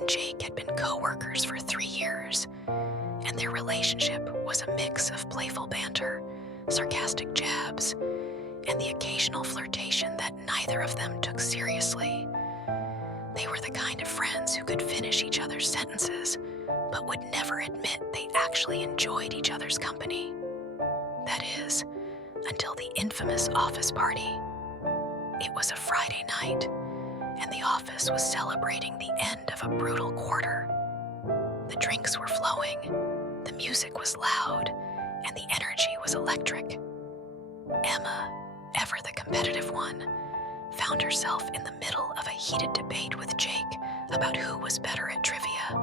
and Jake had been co-workers for 3 years, and their relationship was a mix of playful banter, sarcastic jabs, and the occasional flirtation that neither of them took seriously. They were the kind of friends who could finish each other's sentences, but would never admit they actually enjoyed each other's company. That is, until the infamous office party. It was a Friday night, and the office was celebrating the end of a brutal quarter. The drinks were flowing, the music was loud, and the energy was electric. Emma, ever the competitive one, found herself in the middle of a heated debate with Jake about who was better at trivia.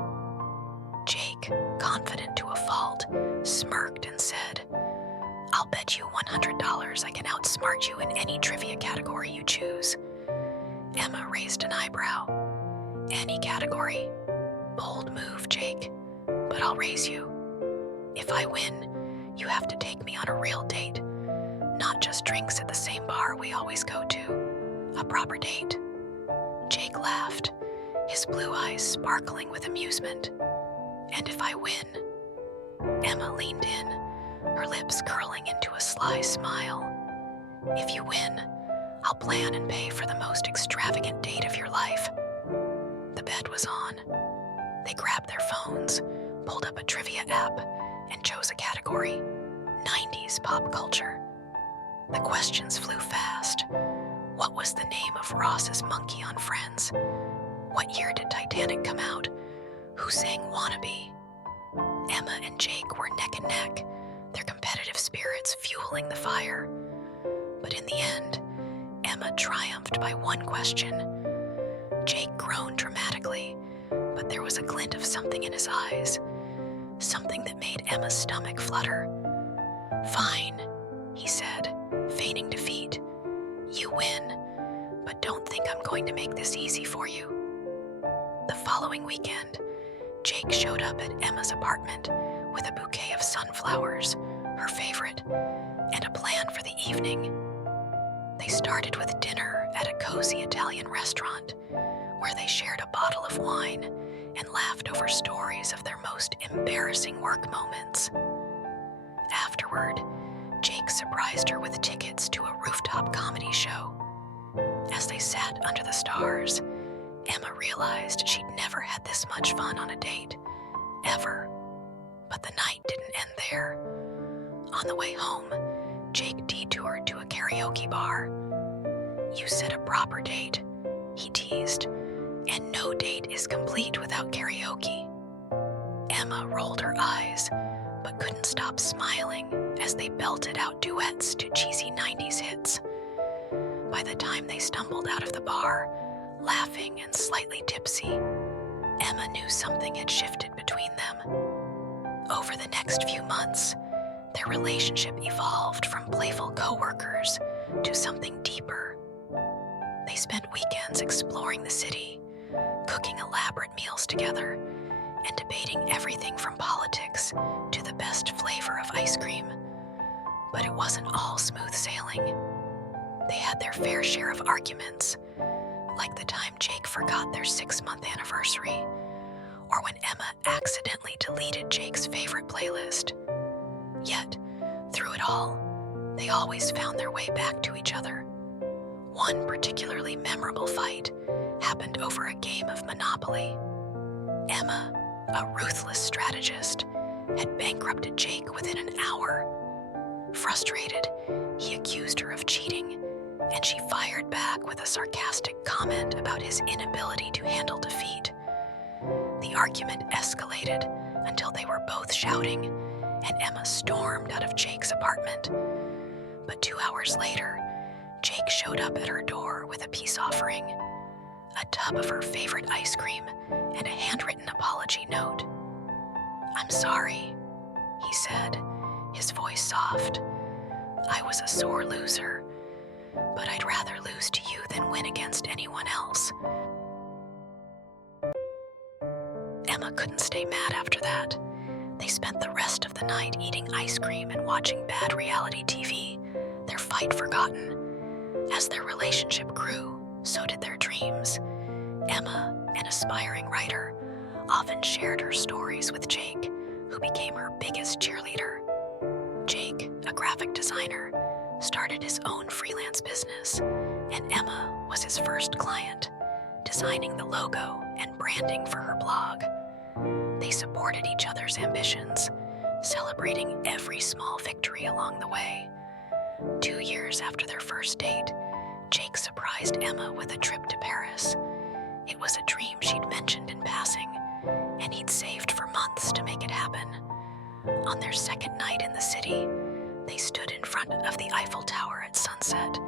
Jake, confident to a fault, smirked and said, "I'll bet you $100 I can outsmart you in any trivia category you choose." Emma raised an eyebrow. "Any category?" "Bold move, Jake, but I'll raise you. If I win, you have to take me on a real date, not just drinks at the same bar we always go to. A proper date." Jake laughed, his blue eyes sparkling with amusement. "And if I win?" Emma leaned in, her lips curling into a sly smile. "If you win, I'll plan and pay for the most extravagant date of your life." The bet was on. They grabbed their phones, pulled up a trivia app, and chose a category: 90s pop culture. The questions flew fast. What was the name of Ross's monkey on Friends? What year did Titanic come out? Who sang Wannabe? Emma and Jake were neck and neck, their competitive spirits fueling the fire. But in the end, Emma triumphed by one question. Jake groaned dramatically, but there was a glint of something in his eyes, something that made Emma's stomach flutter. "Fine," he said, feigning defeat. "You win, but don't think I'm going to make this easy for you." The following weekend, Jake showed up at Emma's apartment with a bouquet of sunflowers, her favorite, and a plan for the evening. They started with dinner at a cozy Italian restaurant, where they shared a bottle of wine and laughed over stories of their most embarrassing work moments. Afterward, Jake surprised her with tickets to a rooftop comedy show. As they sat under the stars, Emma realized she'd never had this much fun on a date, ever. But the night didn't end there. On the way home, Jake detoured to a karaoke bar. "You said a proper date," he teased, "and no date is complete without karaoke." Emma rolled her eyes, but couldn't stop smiling as they belted out duets to cheesy 90s hits. By the time they stumbled out of the bar, laughing and slightly tipsy, Emma knew something had shifted between them. Over the next few months, their relationship evolved from playful co-workers to something deeper. They spent weekends exploring the city, cooking elaborate meals together, and debating everything from politics to the best flavor of ice cream. But it wasn't all smooth sailing. They had their fair share of arguments, like the time Jake forgot their 6-month anniversary, or when Emma accidentally deleted Jake's favorite playlist. Yet, through it all, they always found their way back to each other. One particularly memorable fight happened over a game of Monopoly. Emma, a ruthless strategist, had bankrupted Jake within an hour. Frustrated, he accused her of cheating, and she fired back with a sarcastic comment about his inability to handle defeat. The argument escalated until they were both shouting, and Emma stormed out of Jake's apartment. But 2 hours later, Jake showed up at her door with a peace offering, a tub of her favorite ice cream, and a handwritten apology note. "I'm sorry," he said, his voice soft. "I was a sore loser, but I'd rather lose to you than win against anyone else." Emma couldn't stay mad after that. They spent the rest of the night eating ice cream and watching bad reality TV, their fight forgotten. As their relationship grew, so did their dreams. Emma, an aspiring writer, often shared her stories with Jake, who became her biggest cheerleader. Jake, a graphic designer, started his own freelance business, and Emma was his first client, designing the logo and branding for her blog. They supported each other's ambitions, celebrating every small victory along the way. 2 years after their first date, Jake surprised Emma with a trip to Paris. It was a dream she'd mentioned in passing, and he'd saved for months to make it happen. On their second night in the city, they stood in front of the Eiffel Tower at sunset,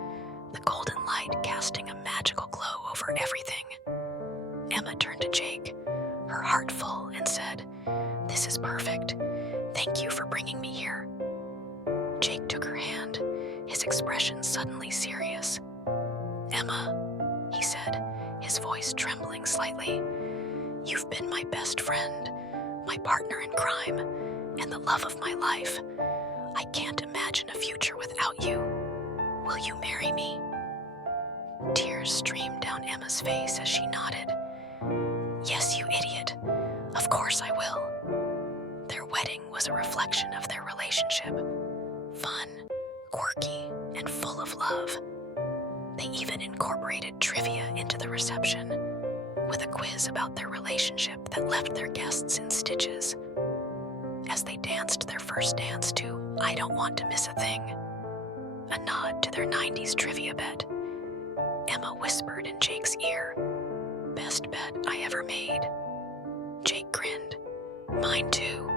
the golden light casting a magical glow over everything. Emma turned to Jake, her heart full, and said, "This is perfect. Thank you for bringing me here." Jake took her hand, his expression suddenly serious. "Emma," he said, his voice trembling slightly, "you've been my best friend, my partner in crime, and the love of my life. I can't imagine a future without you. Will you marry me?" Tears streamed down Emma's face as she nodded. "Yes, you idiot. Of course I will." Their wedding was a reflection of their relationship. Fun, quirky, and full of love. They even incorporated trivia into the reception, with a quiz about their relationship that left their guests in stitches. As they danced their first dance to "I Don't Want to Miss a Thing," a nod to their 90s trivia bet, Emma whispered in Jake's ear, "Best bet I ever made." Jake grinned, "Mine too."